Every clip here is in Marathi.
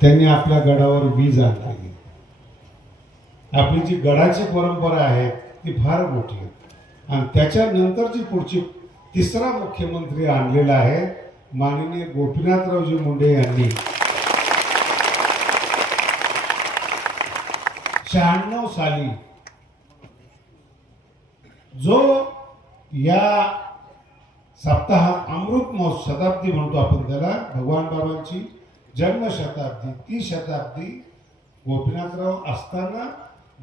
त्यांनी आपल्या गडावर वीज आणली. आपली जी गडाची परंपरा आहे ती फार मोठी आहे. आणि त्याच्यानंतरची पुढची तिसरा मुख्यमंत्री आणलेला आहे माननीय गोपीनाथरावजी मुंडे यांनी. 96 साली जो या सप्ताहात अमृत महोत्सव शताब्दी म्हणतो आपण त्याला, भगवान बाबांची जन्म शताब्दी, ती शताब्दी गोपीनाथराव असताना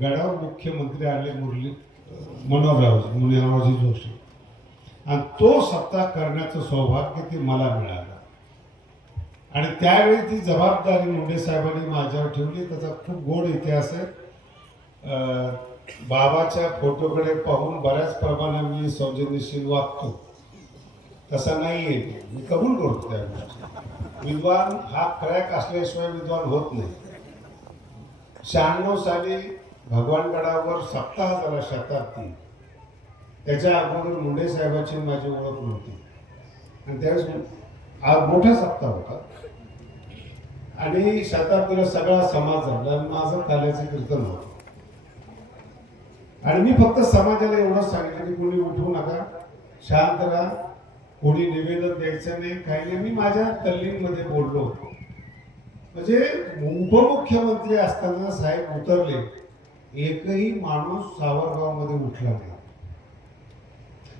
गडावर मुख्यमंत्री आले मनोहररावजी जोशी. आणि तो सप्ताह करण्याचं सौभाग्य ते मला मिळालं. आणि त्यावेळी ती जबाबदारी मुंडे साहेबांनी माझ्यावर ठेवली. त्याचा खूप गोड इतिहास आहे. बाबाच्या फोटोकडे पाहून बऱ्याच प्रमाणात मी सौजन्यशील वागतो, तसा नाही आहे. मी कबूल करतो त्या गोष्टी. विद्वान हा क्रॅक असल्याशिवाय विद्वान होत नाही. 96 साली भगवानगडावर सप्ताह झाला शताब्दी. त्याच्या अगोदर मुंडे साहेबांची माझी ओळख नव्हती. आणि त्यावेळेस आज मोठा सप्ताह होता आणि शताब्दीला सगळा समाज जमला. माझं काल्याचं कीर्तन होतं. आणि मी फक्त समाजाला एवढंच सांगितलं की कोणी उठवू नका, शांत राहा, कोणी निवेदन द्यायचं नाही, काही नाही. मी माझ्या तल्लीनमध्ये बोललो. म्हणजे उपमुख्यमंत्री असताना साहेब उतरले, एकही माणूस सावरगावमध्ये उठला नाही.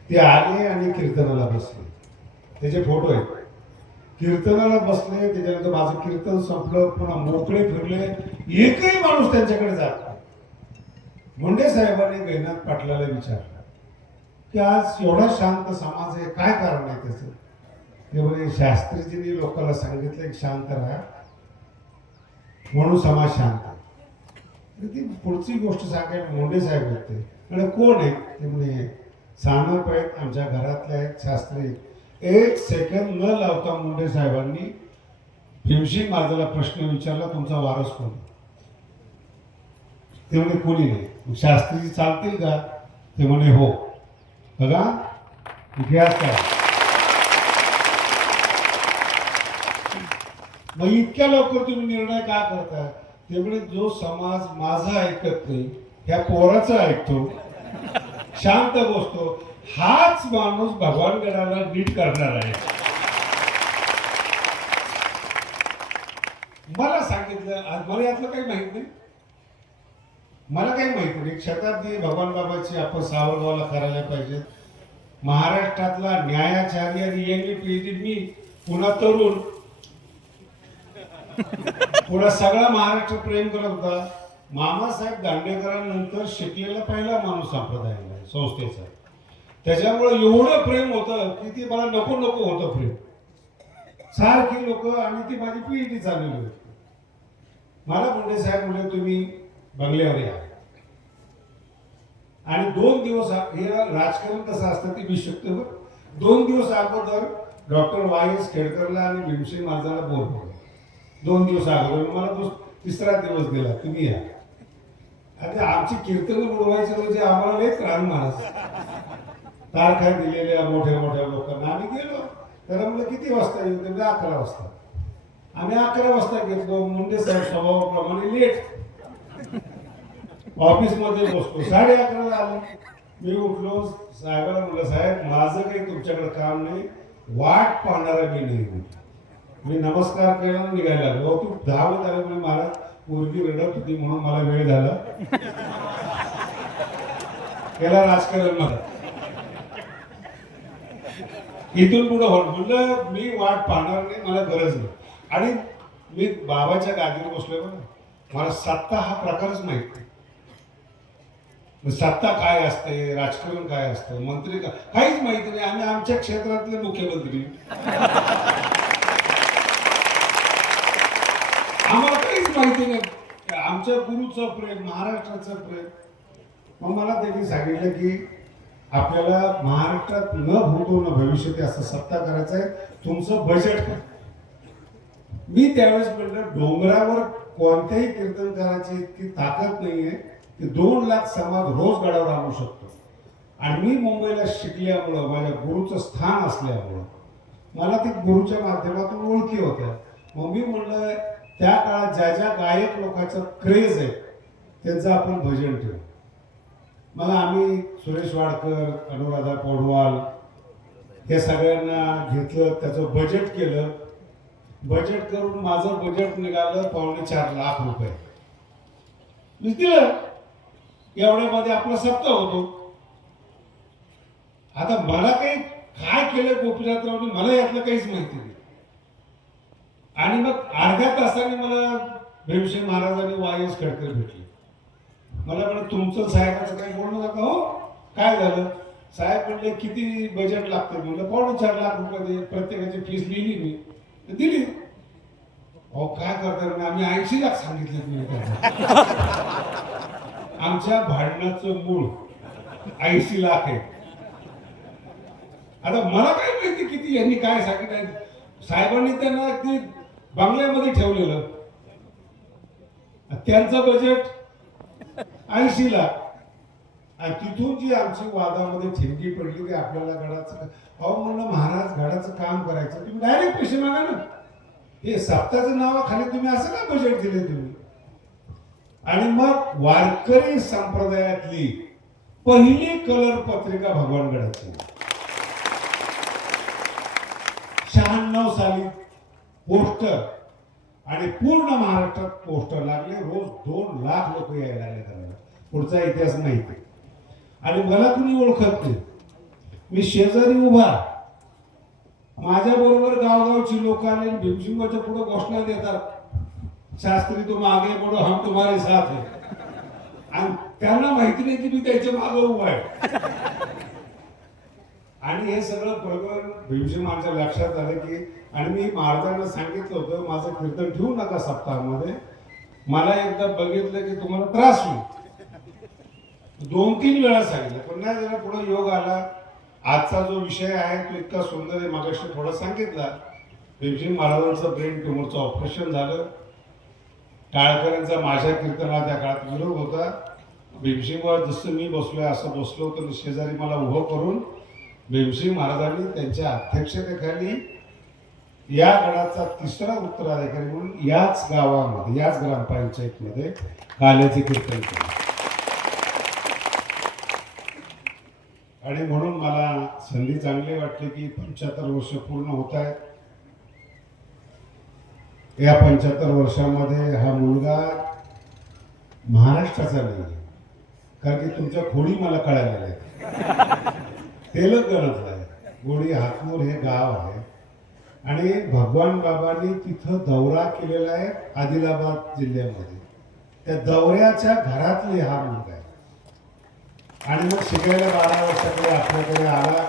ते आले आणि कीर्तनाला बसले. त्याचे फोटो आहेत. कीर्तनाला बसले, त्याच्यानंतर माझं कीर्तन संपलं, पुन्हा मोकळे फिरले. एकही माणूस त्यांच्याकडे जात नाही. मुंडे साहेबांनी गैनाथ पाटलाला विचारलं की आज एवढा शांत समाज आहे, काय कारण आहे त्याचं? ते म्हणजे शास्त्रीजींनी लोकांना सांगितलं की शांत राहा म्हणून समाज शांत आहे. ती पुढची गोष्ट सांगायला मुंडे साहेब होते. म्हणजे कोण आहे ते? म्हणजे सानप आहेत, आमच्या घरातले आहेत, शास्त्री. एक सेकंद न लावता मुंडे साहेबांनी भीमसिंग महाराजाला प्रश्न विचारला, तुमचा वारस कोण? ते म्हणे कोणी नाही. शास्त्रीजी चालतील का? ते म्हणे हो. बघा इतिहास काय. मग इतक्या लवकर तुम्ही निर्णय का करता? ते म्हणे जो समाज माझा ऐकत नाही, ह्या पोराचा ऐकतो, शांत बसतो, हाच माणूस भगवानगडाला नीट करणार आहे. मला सांगितलं. आज मला यातलं काही माहित नाही. मला काही माहिती नाही. शताब्दी भगवान बाबाची आपण सावरगावला करायला पाहिजे. महाराष्ट्रातला न्यायाचार्य आणि पीएचडी मी, पुन्हा तरुण, पुन्हा सगळा महाराष्ट्र प्रेम करत होता. मामासाहेब दांडेकरांनंतर शिकलेला पहिला माणूस संप्रदायाला संस्थेचा. त्याच्यामुळे एवढं प्रेम होतं की ती मला नको नको होतं प्रेम. सारखी लोक. आणि ती माझी पीएचडी चाललेली होती. मला मुंडे साहेब म्हणजे तुम्ही बंगल्यावर या. आणि 2 दिवस, हे राजकारण कसं असतं ते मी शिकतो. 2 दिवस अगोदर डॉक्टर वाय.एस. खेडकरला आणि भीमसिंग महाराजाला बोलवलं. 2 दिवस अगोदर. मला तिसरा दिवस गेला, तुम्ही या. आता आमची कीर्तन बोलवायचं म्हणजे आम्हाला लयच रान महाराज तारखा दिलेल्या मोठ्या मोठ्या लोकांना. आम्ही गेलो. त्याला म्हणलं किती वाजता येऊ? म्हणजे 11 वाजता. आम्ही 11 वाजता घेतलो. मुंडे साहेब स्वभावाप्रमाणे लेट ऑफिसमध्ये बसतो. 11:30 आलो. मी उठलो. साहेबाला म्हणलं साहेब माझं काही तुमच्याकडे काम नाही, वाट पाहणारा मी नाही. मी नमस्कार केला, निघायला लागलो. तू 10 वाजता आले म्हणजे मला पोरगी रडत होती म्हणून मला वेळ झाला. केला राजकारण मला. इथून पुढे म्हणलं मी वाट पाहणार नाही, मला गरज नाही. आणि मी बाबाच्या गादीवर बसलोय बघा. मला सत्ता हा प्रकारच माहित नाही. सत्ता काय असते, राजकारण काय असतं, मंत्री काय, काहीच माहिती नाही. आम्ही आमच्या क्षेत्रातले मुख्यमंत्री. आम्हाला काहीच माहिती नाही. आमच्या गुरुचं प्रेम, महाराष्ट्राचं प्रेम. मग मला त्यांनी सांगितलं की आपल्याला महाराष्ट्रात न भूतो न भविष्यती असं सत्ता करायचं आहे, तुमचं बजेट काय? मी त्यावेळेस म्हटलं डोंगरावर कोणत्याही कीर्तन करायची इतकी ताकद नाहीये की 2 लाख समाज रोज गडावर आणू शकतो. आणि मी मुंबईला शिकल्यामुळं, माझ्या गुरुचं स्थान असल्यामुळं मला ते गुरुच्या माध्यमातून ओळखी होत्या. मग मी म्हणलं त्या काळात ज्या ज्या गायक लोकांचं क्रेज आहे त्यांचं आपण भजन ठेवू. मग आम्ही सुरेश वाडकर, अनुराधा पौडवाल हे सगळ्यांना घेतलं, त्याचं बजेट केलं. बजेट करून माझं बजेट निघालं 4.25 लाख रुपये. मी दिलं. एवढ्यामध्ये आपला सप्ताह होतो. आता मला काही काय केलं गोपीनाथरावने मला यातलं काहीच माहिती नाही. आणि मग अर्ध्या तासाने मला भीमसेन महाराजांनी वायस खडकर भेटले. मला म्हणे तुमचं साहेबाचं काही बोलणं जातं. हो काय झालं साहेब म्हणले किती बजेट लागतं. म्हणलं 4.25 लाख रुपये प्रत्येकाची फीस लिहिली मी दिली. अहो काय करता आम्ही 80 लाख सांगितले तुम्ही. आमच्या भांडणाचं मूळ 80 लाख आहे. आता मला काय माहिती किती यांनी काय सांगितलं. साहेबांनी त्यांना अगदी बंगल्यामध्ये ठेवलेलं. त्यांचं बजेट 80 लाख. आणि तिथून जी आमची वादामध्ये ठिणगी पडली की आपल्याला गडाचं, अहो म्हणलं महाराज गडाचं काम करायचं तुम्ही डायरेक्ट पैसे मागा ना. हे सप्ताहाचं नावाखाली तुम्ही असं का बजेट दिले तुम्ही. आणि मग वारकरी संप्रदायातली पहिली कलर पत्रिका भगवानगडाची 96 साली पोस्टर, आणि पूर्ण महाराष्ट्रात पोस्टर लागले. रोज 2 लाख लोक यायला लागले त्यांना. पुढचा इतिहास माहिती. आणि मला कुणी ओळखत नाही. मी शेजारी उभा, माझ्या बरोबर गावगावची लोक आले भीमसिंगाच्या पुढे घोषणा देतात, शास्त्री तुम आगे बढ़ो हम तुम्हारे साथ है. आणि त्यांना माहिती नाही की मी त्याच्या मागे उभा आहे. आणि हे सगळं प्रकरण भीमसेन माझ्या लक्षात आलं की, आणि मी महाराजांना सांगितलं होतं माझं कीर्तन ठेवू नका सप्ताहामध्ये. मला एकदा बघितलं की तुम्हाला त्रास होईल. 2-3 वेळा सांगितलं पण नाही जरा पुढे योग आला. आजचा जो विषय आहे तो इतका सुंदर आहे. मागाशी थोडं सांगितला. भीमसेन महाराजांचं ब्रेन ट्युमरचं ऑपरेशन झालं. टाळकरांचा माझ्या कीर्तनाला त्या काळात विरोध होता. भीमसेन जसं मी बसलोय असं बसलो होतं शेजारी मला उभं करून भीमसेन महाराजांनी त्यांच्या अध्यक्षतेखाली या गडाचा 3रा उत्तराधिकारी म्हणून याच गावामध्ये, याच ग्रामपंचायतमध्ये काल्याचे कीर्तन केले. आणि म्हणून मला संधी चांगली वाटली की 75 वर्ष पूर्ण होत आहेत. या 75 वर्षामध्ये हा मुलगा महाराष्ट्राचा नाही, कारण की तुमच्या खोडी मला कळालेल्या आहेत. तेलंगणातला आहे. गोडी हातनूर हे गाव आहे. आणि भगवान बाबांनी तिथं दौरा केलेला आहे आदिलाबाद जिल्ह्यामध्ये. त्या दौऱ्याच्या घरातले हा मुलगा आहे. आणि मग शिकायला 12 वर्षाकडे आपल्याकडे आला.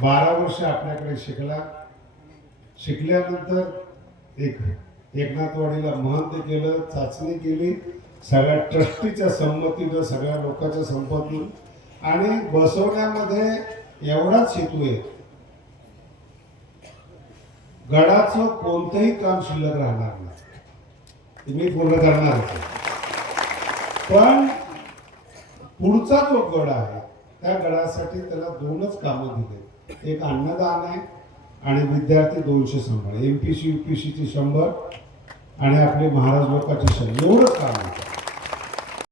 12 वर्ष आपल्याकडे शिकला. शिकल्यानंतर एकनाथवाडीला महंत केलं, चाचणी केली, सगळ्या ट्रस्टीच्या संमतीनं, सगळ्या लोकांच्या संमतीनं. आणि बसवण्यामध्ये एवढाच हेतू आहे, गडाचं कोणतंही काम शिल्लक राहणार नाही. मी पूर्ण करणार आहे. पण पुढचा जो गड आहे त्या गडासाठी त्याला 2च कामं दिले. एक अन्नदान आहे आणि विद्यार्थी 200 सांभाळ, MPC UPCची 100 आणि आपले महाराज लोकांची 100. एवढंच काम आहे.